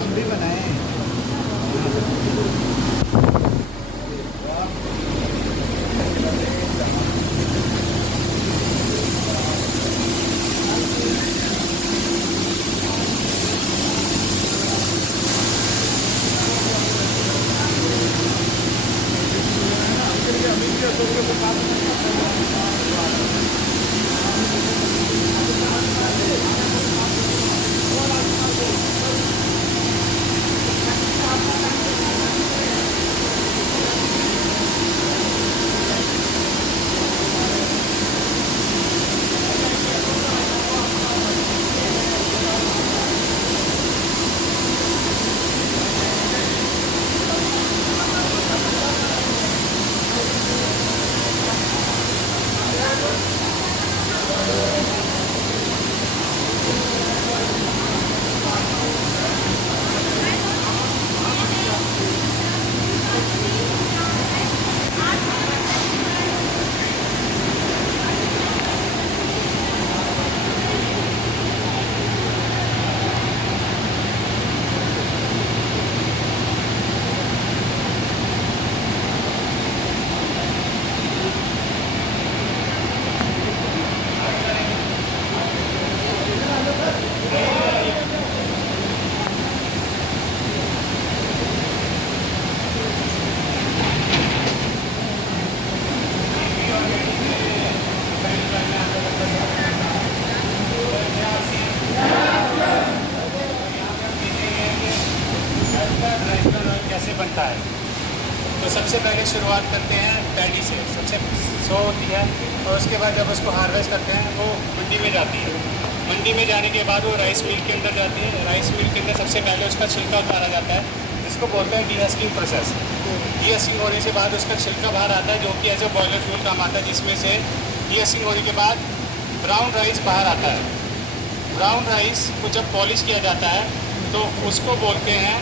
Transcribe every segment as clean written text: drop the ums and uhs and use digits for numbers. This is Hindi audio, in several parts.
हम भी बनाए। कैसे बनता है। तो सबसे पहले शुरुआत करते हैं पैडी से, सबसे सो होती है, और उसके बाद जब उसको हार्वेस्ट करते हैं वो मंडी में जाती है। मंडी में जाने के बाद वो राइस मिल के अंदर जाती है। राइस मिल के अंदर सबसे पहले उसका छिलका उतारा जाता है, जिसको बोलते हैं डीहस्किंग प्रोसेस। डीहस्किंग होने से बाद उसका छिलका बाहर आता है, जो कि एज ए बॉयलर फ्यूल काम आता है, जिसमें से डीहस्किंग होने के बाद ब्राउन राइस बाहर आता है। ब्राउन राइस को जब पॉलिश किया जाता है तो उसको बोलते हैं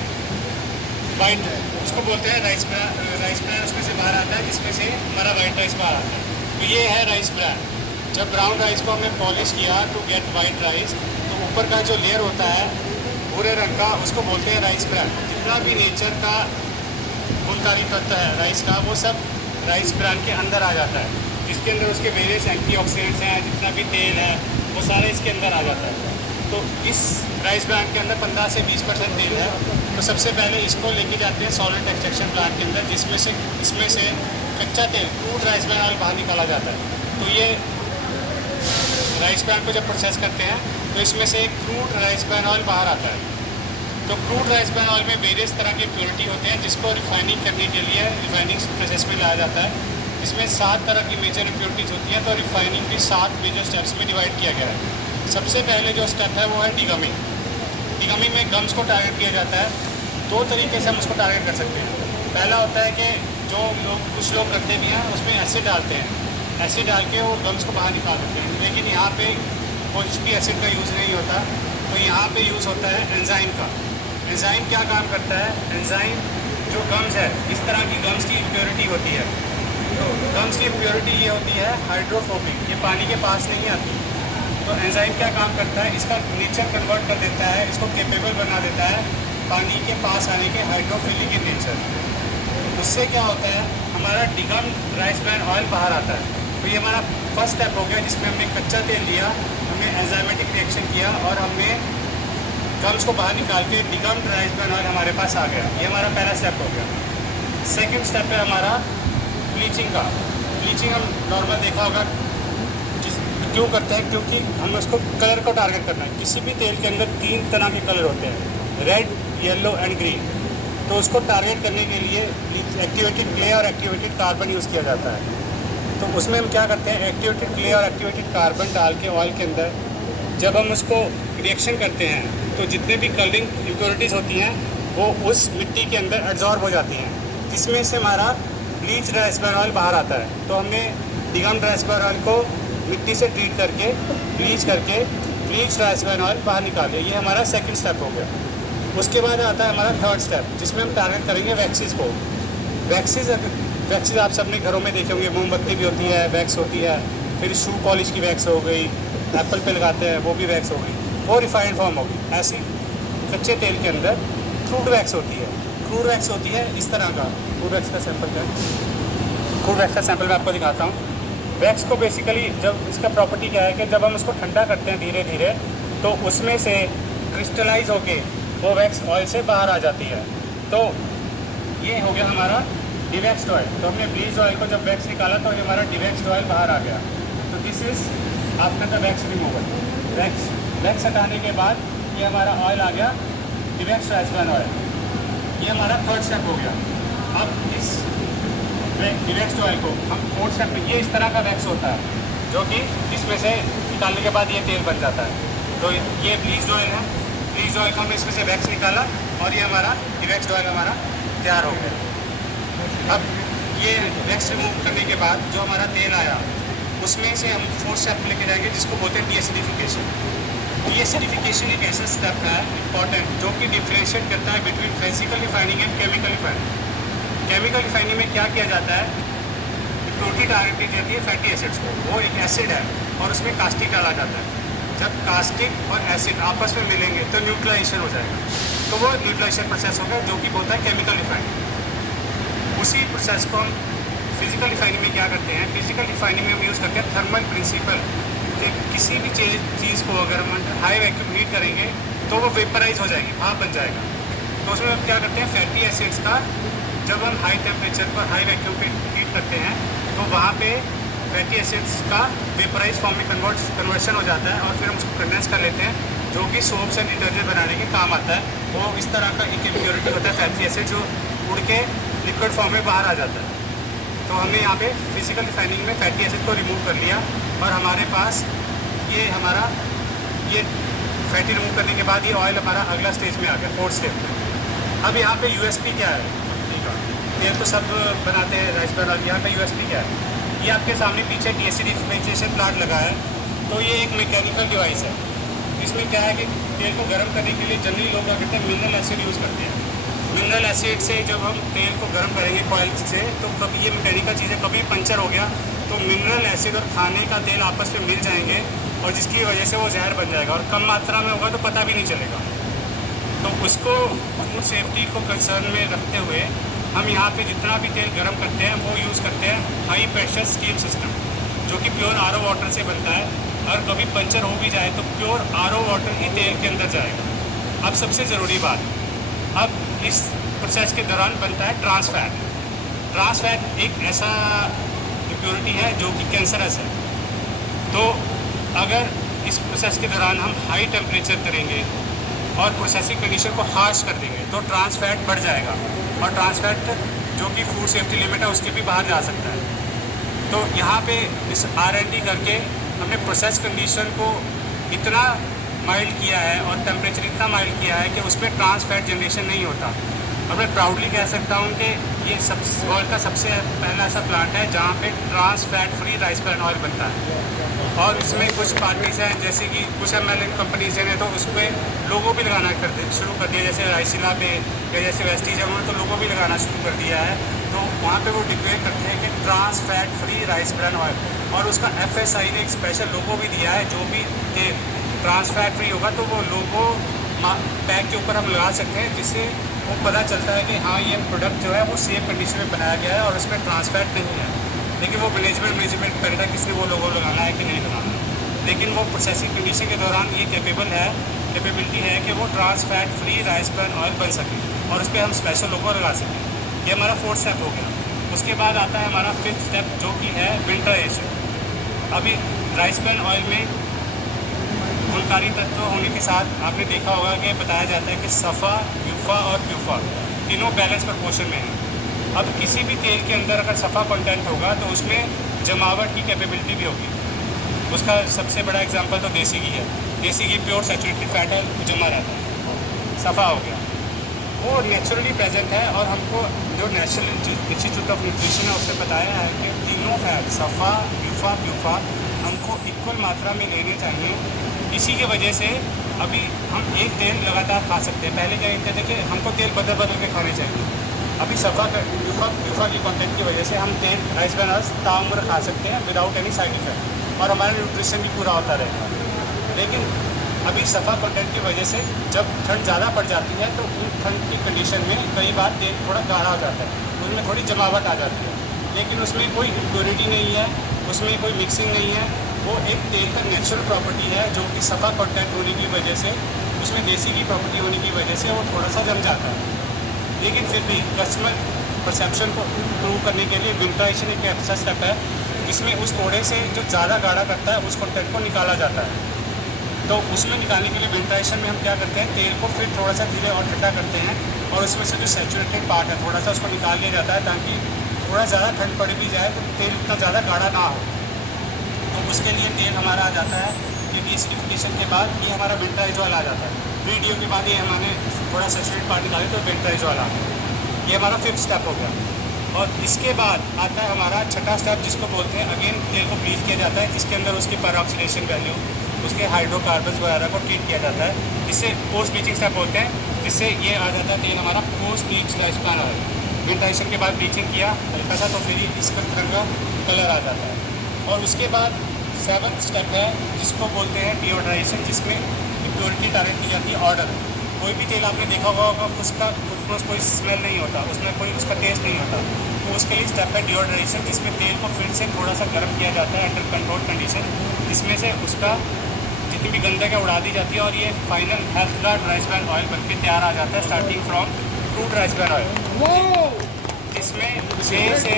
वाइट, उसको बोलते हैं राइस ब्रान। राइस ब्रान उसमें से बाहर आता है, जिसमें से हमारा वाइट राइस बाहर आता है। तो ये है राइस ब्रान। जब ब्राउन राइस को हमने पॉलिश किया टू गेट वाइट राइस, तो ऊपर का जो लेयर होता है भूरे रंग का, उसको बोलते हैं राइस ब्रान। जितना भी नेचर का गुणकारी तत्व है राइस का, वो सब राइस ब्रान के अंदर आ जाता है, जिसके अंदर उसके वेरियस एंटीऑक्सीडेंट्स हैं, जितना भी तेल है वो सारे इसके अंदर आ जाता है। तो इस राइस ब्रान के अंदर 15 से 20% तेल है। तो सबसे पहले इसको लेके जाते हैं सॉलिड एक्सट्रैक्शन प्लांट के अंदर, इसमें से कच्चा तेल क्रूड राइस ब्रान ऑयल बाहर निकाला जाता है। तो ये राइस ब्रान को जब प्रोसेस करते हैं तो इसमें से क्रूड राइस ब्रान ऑयल बाहर आता है। तो क्रूड राइस ब्रान ऑयल में वेरियस तरह के प्योरिटी होते हैं, जिसको रिफाइनिंग करने के लिए रिफाइनिंग प्रोसेस में लाया जाता है। इसमें 7 तरह की मेजर इम्प्योरिटीज़ होती हैं। तो रिफाइनिंग भी 7 मेजर स्टेप्स में डिवाइड किया गया है। सबसे पहले जो स्टेप है वो है डिगमिंग। डिगमिंग में गम्स को टारगेट किया जाता है। 2 तरीके से हम उसको टारगेट कर सकते हैं। पहला होता है कि जो लोग कुछ लोग करते भी हैं, उसमें एसिड डालते हैं। एसिड डाल के वो गम्स को बाहर निकाल सकते हैं, लेकिन यहाँ पे कुछ भी एसिड का यूज़ नहीं होता। तो यहाँ पे यूज़ होता है एंजाइम का। एंजाइम क्या काम करता है? एंजाइम जो गम्स है, इस तरह की गम्स की इम्प्योरिटी होती है। तो गम्स की इम्प्योरिटी ये होती है हाइड्रोफोबिक, ये पानी के पास नहीं आती। तो एंजाइम क्या काम करता है? इसका नेचर कन्वर्ट कर देता है, इसको केपेबल बना देता है पानी के पास आने के हाइड्रोफिलिक इन नेचर। उससे क्या होता है? हमारा डिगम राइस ब्रान ऑयल बाहर आता है। तो ये हमारा फर्स्ट स्टेप हो गया, जिसमें हमने कच्चा तेल लिया, हमने एंजाइमेटिक रिएक्शन किया और हमने गम्स को बाहर निकाल के डिगम राइस ब्रान ऑयल हमारे पास आ गया। ये हमारा पहला स्टेप हो गया। सेकेंड स्टेप है हमारा ब्लीचिंग का। ब्लीचिंग हम नॉर्मल देखा होगा, क्यों करते हैं? क्योंकि हम उसको कलर को टारगेट करना है। किसी भी तेल के अंदर 3 तरह के कलर होते हैं, रेड, येलो एंड ग्रीन। तो उसको टारगेट करने के लिए एक्टिवेटेड क्ले और एक्टिवेटेड कार्बन यूज़ किया जाता है। तो उसमें हम क्या करते हैं? एक्टिवेटेड क्ले और एक्टिवेटेड कार्बन डाल के ऑयल के अंदर जब हम उसको रिएक्शन करते हैं, तो जितने भी कलरिंग इम्प्योरिटीज़ होती हैं वो उस मिट्टी के अंदर एब्जॉर्ब हो जाती हैं, जिसमें से हमारा ब्लीच राइस ब्रान ऑयल बाहर आता है। तो हमने डिगम राइस ब्रान ऑयल को मिट्टी से ट्रीट करके ब्लीच राइस ब्रान ऑयल बाहर निकाल लिया। ये हमारा सेकंड स्टेप हो गया। उसके बाद आता है हमारा थर्ड स्टेप, जिसमें हम टारगेट करेंगे वैक्सीज़ को। वैक्सीज़ आप सबने घरों में देखे होंगे, मोमबत्ती भी होती है, वैक्स होती है, फिर शू पॉलिश की वैक्स हो गई, एप्पल पे लगाते हैं वो भी वैक्स हो गई, वो रिफाइंड फॉर्म होगी। ऐसी कच्चे तेल के अंदर क्रूड वैक्स होती है। क्रूड वैक्स होती है इस तरह का। क्रूड वैक्स का सैंपल क्या है? क्रूड वैक्स का सैंपल मैं आपको दिखाता हूँ। वैक्स को बेसिकली जब इसका प्रॉपर्टी क्या है कि जब हम उसको ठंडा करते हैं धीरे धीरे, तो उसमें से क्रिस्टलाइज होके वो वैक्स ऑयल से बाहर आ जाती है। तो ये हो गया हमारा डिवैक्स्ड ऑयल। तो हमने ब्लीच ऑयल को जब वैक्स निकाला तो ये हमारा डिवैक्स्ड ऑयल बाहर आ गया। तो this is after the wax removal. Wax हटाने के बाद ये हमारा ऑयल आ गया डिवैक्स्ड राइसब्रान ऑयल। ये हमारा थर्ड स्टेप हो गया। अब इस डिवैक्स्ड ऑयल को हम फोर्थ स्टेप में, ये इस तरह का वैक्स होता है जो कि इसमें से निकालने के बाद ये तेल बन जाता है। तो ये ब्लीच्ड ऑयल है। ब्लीच्ड ऑयल को हमने इसमें से वैक्स निकाला और ये हमारा डिवैक्स्ड ऑयल हमारा तैयार हो गया। अब ये वैक्स रिमूव करने के बाद जो हमारा तेल आया उसमें से हम फोर्थ स्टेप लेके जाएंगे जिसको बोलते हैं डीएसिडिफिकेशन। डीएसिडिफिकेशन एक ऐसा स्टेप है इंपॉर्टेंट जो कि डिफ्रेंशिएट करता है between physical refining and chemical refining. Chemical refining में क्या किया जाता है, प्योरिटी टारगेट की जाती है फैटी एसिड्स को। वो एक एसिड है और उसमें कास्टिक डाला जाता है। जब कास्टिक और एसिड आपस में मिलेंगे तो न्यूट्रलाइजेशन हो जाएगा। तो वो न्यूट्रलाइजेशन प्रोसेस होगा जो कि बोलता है केमिकल रिफाइनिंग। उसी प्रोसेस को हम फिजिकल रिफाइनिंग में क्या करते हैं, फिजिकल रिफाइनिंग में हम यूज़ करते हैं थर्मल प्रिंसिपल। कि किसी भी चीज़ को अगर हम हाई वैक्यूम हीट करेंगे तो वो वेपराइज हो जाएगी, भाप बन जाएगा। तो उसमें हम क्या करते हैं, फैटी एसिड्स का जब हम हाई टेम्परेचर पर हाई वैक्यूम पे हीट करते हैं तो वहाँ पे फैटी एसिड्स का वेपराइज फॉर्म में कन्वर्शन हो जाता है और फिर हम उसको कंडेंस कर लेते हैं जो कि सोप्स एंड डिटर्जेंट बनाने के काम आता है। वो इस तरह का एक इम्प्योरिटी होता है फैटी एसिड जो उड़ के लिक्विड फॉर्म में बाहर आ जाता है। तो हमने यहाँ पे फिजिकल रिफाइनिंग में फैटी एसिड को रिमूव कर लिया और हमारे पास ये हमारा ये फैटी रिमूव करने के बाद ये ऑयल हमारा अगला स्टेज में आ गया, फोर्थ स्टेप में। अब यहाँ पे यूएसपी क्या है, तेल तो सब बनाते हैं राइस ब्रान ऑयल। यहाँ पे यूएसपी क्या है, ये आपके सामने पीछे डीएसिडिफिकेशन प्लांट लगा है। तो ये एक मैकेनिकल डिवाइस है। इसमें क्या है कि तेल को गर्म करने के लिए जनरली लोग क्या करते हैं, मिनरल एसिड यूज़ करते हैं। मिनरल एसिड से जब हम तेल को गर्म करेंगे कॉइल से तो कभी ये मैकेनिकल चीज़ें कभी पंचर हो गया तो मिनरल एसिड और खाने का तेल आपस में मिल जाएंगे और जिसकी वजह से वो जहर बन जाएगा और कम मात्रा में होगा तो पता भी नहीं चलेगा। तो उसको फूड सेफ्टी को कंसर्न में रखते हुए हम यहाँ पे जितना भी तेल गर्म करते हैं वो यूज़ करते हैं हाई प्रेशर स्टीम सिस्टम जो कि प्योर आरओ वाटर से बनता है। और कभी पंचर हो भी जाए तो प्योर आरओ वाटर ही तेल के अंदर जाएगा। अब सबसे ज़रूरी बात, अब इस प्रोसेस के दौरान बनता है ट्रांस फैट। ट्रांस फैट एक ऐसा इम्प्योरिटी है जो कि कैंसरस है। तो अगर इस प्रोसेस के दौरान हम हाई टेम्परेचर करेंगे और प्रोसेसिंग कंडीशन को हार्श कर देंगे तो ट्रांस फैट बढ़ जाएगा और ट्रांस फैट जो कि फूड सेफ्टी लिमिट है उसके भी बाहर जा सकता है। तो यहाँ पे इस R&D करके हमने प्रोसेस कंडीशन को इतना माइल्ड किया है और टेम्परेचर इतना माइल्ड किया है कि उसमें ट्रांस फैट जनरेशन नहीं होता। और मैं प्राउडली कह सकता हूँ कि ये वर्ल्ड का सबसे पहला ऐसा प्लांट है जहाँ पे trans fat free rice bran oil बनता है। और इसमें कुछ पार्टीज़ हैं जैसे कि कुछ MLM कंपनीज हैं तो उस पर लोगो भी लगाना शुरू कर दिया, जैसे राइसिला पे या जैसे वेस्टीज है उन्होंने तो लोगो भी लगाना शुरू कर दिया है। तो वहाँ पे वो डिक्लेयर करते हैं कि trans fat free rice bran oil और उसका FSI ने एक स्पेशल लोगो भी दिया है। जो भी ट्रांस फैट फ्री होगा तो वो लोगो पैक के ऊपर हम लगा सकते हैं जिससे वो पता चलता है कि हाँ ये प्रोडक्ट जो है वो सेफ कंडीशन में बनाया गया है और उसमें ट्रांस फैट नहीं है। लेकिन वो मैनेजमेंट करता है किसने वो लोगो लगाना है कि नहीं लगाना। लेकिन वो प्रोसेसिंग कंडीशन के दौरान ये कैपेबिलिटी है कि वो trans fat free rice bran oil बन सके और उस पर हम स्पेशल लोगो लगा सकें। ये हमारा फोर्थ स्टेप हो गया। उसके बाद आता है हमारा फिफ्थ स्टेप जो कि है विल्टराइजेशन। अभी राइस ब्रान ऑयल में गुणकारी तत्व होने के साथ आपने देखा होगा कि बताया जाता है कि सफ़ा, यूफा और प्यूफा तीनों बैलेंस प्रोपोर्शन में हैं। अब किसी भी तेल के अंदर अगर सफ़ा कंटेंट होगा तो उसमें जमावट की कैपेबिलिटी भी होगी। उसका सबसे बड़ा एग्जांपल तो देसी घी है। देसी घी प्योर सैचुरेटेड फैट है, जमा रहता है, सफ़ा हो गया। वो नेचुरली प्रेजेंट है और हमको जो नेशनल इंस्टीट्यूट ऑफ न्यूट्रिशन है उसने बताया है कि तीनों फैट सफ़ा, यूफा, प्यूफा हमको इक्वल मात्रा में लेने चाहिए। इसी की वजह से अभी हम एक तेल लगातार खा सकते हैं। पहले क्या कहते थे कि हमको तेल बदल के खाने चाहिए। अभी सफ़ा यूफा की कंटेंट की वजह से हम तेल राइस ब्रान ऑयल ताउम्र खा सकते हैं विदाउट एनी साइड इफेक्ट और हमारा न्यूट्रिशन भी पूरा होता रहेगा। लेकिन अभी सफ़ा कंटेंट की वजह से जब ठंड ज़्यादा पड़ जाती है तो उन ठंड की कंडीशन में कई बार तेल थोड़ा गाढ़ा हो जाता है, उसमें थोड़ी जमावट आ जाती है, लेकिन उसमें कोई इम्प्योरिटी नहीं है, उसमें कोई मिक्सिंग नहीं है। वो एक तेल का नेचुरल प्रॉपर्टी है जो कि सफ़ा कंटेंट होने की वजह से, उसमें देसी की प्रॉपर्टी होने की वजह से वो थोड़ा सा जम जाता है। लेकिन फिर भी कस्टमर परसेप्शन को इम्प्रूव करने के लिए विंटराइजेशन एक ऐसा स्टेप है जिसमें उस थोड़े से जो ज़्यादा गाढ़ा करता है उस कंटेंट को निकाला जाता है। तो उसमें निकालने के लिए विंटराइजेशन में हम क्या करते हैं, तेल को फिर थोड़ा सा धीरे और ठंडा करते हैं और उसमें से जो सैचुरेटेड पार्ट है थोड़ा सा उसको निकाल लिया जाता है ताकि थोड़ा ज़्यादा ठंड पड़ भी जाए तो तेल इतना ज़्यादा गाढ़ा ना हो। तो उसके लिए तेल हमारा आ जाता है, क्योंकि एसिडिफिकेशन के बाद ये हमारा विंटराइज ऑयल आ जाता है। वीडियो के बाद ये हमने थोड़ा सैचुरेटेड पार्ट निकाले तो विंटराइज ऑयल आ गया। ये हमारा 5th स्टेप हो गया। और इसके बाद आता है हमारा छठा स्टेप जिसको बोलते हैं अगेन तेल को ब्लीच किया जाता है, जिसके अंदर उसकी पेरऑक्सीडेशन वैल्यू, उसके हाइड्रोकार्बन्स वगैरह को ट्रीट किया जाता है। इससे पोस्ट ब्लीचिंग स्टेप बोलते हैं, जिससे ये आ जाता है तेल हमारा पोस्ट ब्लीच लाइफस्पैन ऑयल। विंटराइजेशन के बाद ब्लीचिंग किया हल्का सा तो फिर इसका का कलर आ जाता है। और उसके बाद 7th स्टेप है जिसको बोलते हैं डिओड्राइजेशन, जिसमें इम्प्योरिटी टारगेट की जाती है ऑर्डर। कोई भी तेल आपने देखा होगा उसका कोई स्मेल नहीं होता, उसमें कोई उसका टेस्ट नहीं होता। तो उसके लिए स्टेप है डिओड्राइजेशन, जिसमें तेल को फिर से थोड़ा सा गर्म किया जाता है अंडर कंट्रोल कंडीशन, जिसमें से उसका जितनी भी गंदगी है उड़ा दी जाती है और ये final health dry span oil बनके तैयार आ जाता है, starting from to dry span oil, जिसमें 6 से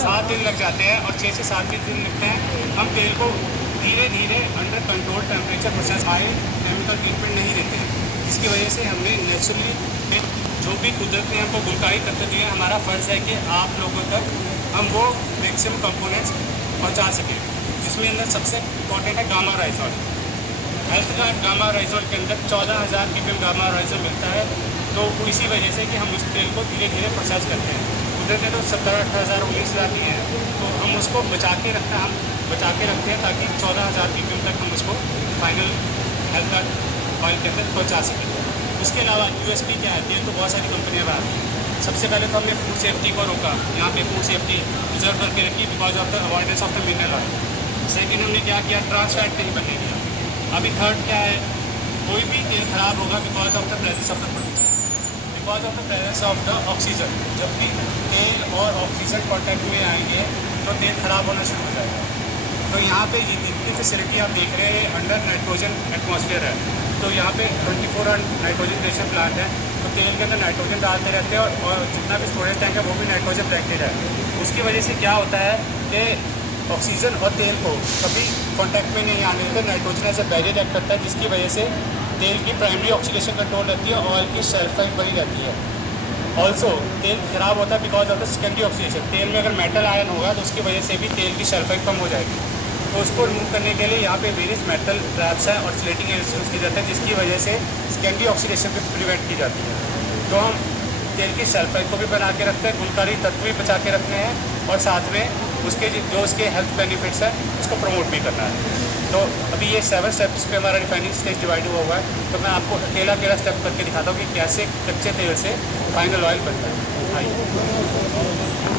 7 दिन लग जाते हैं। और 6 से 7 दिन लगते हैं। हम तेल को धीरे धीरे under control temperature process high chemical treatment नहीं देते हैं, जिसकी वजह से हमने नेचुरली जो भी कुदरत ने हमको गुणकारी तत्व दिए हैं, हमारा फ़र्ज़ है कि आप लोगों तक हम वो मैक्सिमम कंपोनेंट्स पहुंचा सकें, जिसमें अंदर सबसे इम्पॉर्टेंट है गामा राइजोल। हेल्थ कार्ड गामा राइजोल के अंदर 14,000 ppm गामा राइजोल मिलता है। तो इसी वजह से कि हम उस तेल को धीरे धीरे प्रोसेस करते हैं। कुदरत ने तो 17,000 18,000 19,000 दिए हैं, तो हम उसको बचा के रखते हैं ताकि 14,000 ppm तक हम उसको फाइनल हेल्थ कार्ड ऑयल के अंदर पहुँचा सकें। उसके अलावा यूएसपी क्या है, तेल तो बहुत सारी कंपनियाँ बनाती हैं। सबसे पहले तो हमने फूड सेफ्टी को रोका, यहाँ पे फूड सेफ्टी रिजर्व करके रखी because of the avoidance of the mineral oil. Second हमने क्या किया, ट्रांस फैट नहीं बनने दिया। अभी थर्ड क्या है, कोई भी तेल खराब होगा because of the presence of the producer, because of the presence of the oxygen. जब भी तेल और ऑक्सीजन कॉन्टैक्ट में आएंगे तो तेल खराब होना शुरू हो जाएगा। तो यहाँ पे ये जितनी फैसिलिटी आप देख रहे हैं अंडर नाइट्रोजन एटमॉस्फेयर है, तो यहाँ पे 24 नाइट्रोजन प्रेशर प्लांट है। तो तेल के अंदर नाइट्रोजन डालते रहते हैं और जितना भी स्टोरेज टैंक है वो भी नाइट्रोजन प्रेगनेंट है। उसकी वजह से क्या होता है कि ऑक्सीजन और तेल को कभी कांटेक्ट में नहीं आने देते। नाइट्रोजन ऐसे बैरियर एक्ट करता है, जिसकी वजह से तेल की प्राइमरी ऑक्सीडेशन कंट्रोल रहती है, ऑयल की शेल्फ लाइफ बनी रहती है। ऑल्सो तेल खराब होता है because of the secondary oxidation. तेल में अगर मेटल आयन होगा तो उसकी वजह से भी तेल की शेल्फ लाइफ कम हो जाएगी। तो उसको रिमूव करने के लिए यहाँ पे वेरियस मेटल ट्रैप्स हैं और स्लेटिंग एजेंट्स यूज़ किए जाते हैं, जिसकी वजह से सेकेंडरी ऑक्सीडेशन भी प्रिवेंट की जाती है। तो हम तेल की शेल्फ लाइफ को भी बना के रखते हैं, गुणकारी तत्व भी बचा के रखने हैं और साथ में उसके जो उसके हेल्थ बेनिफिट्स हैं उसको प्रमोट भी करना है। तो अभी ये 7 स्टेप्स पे हमारा रिफाइनिंग स्टेज डिवाइड हुआ है। तो मैं आपको अकेला स्टेप करके दिखाता हूँ कि कैसे कच्चे तेल से फाइनल ऑयल बनता है। आइए।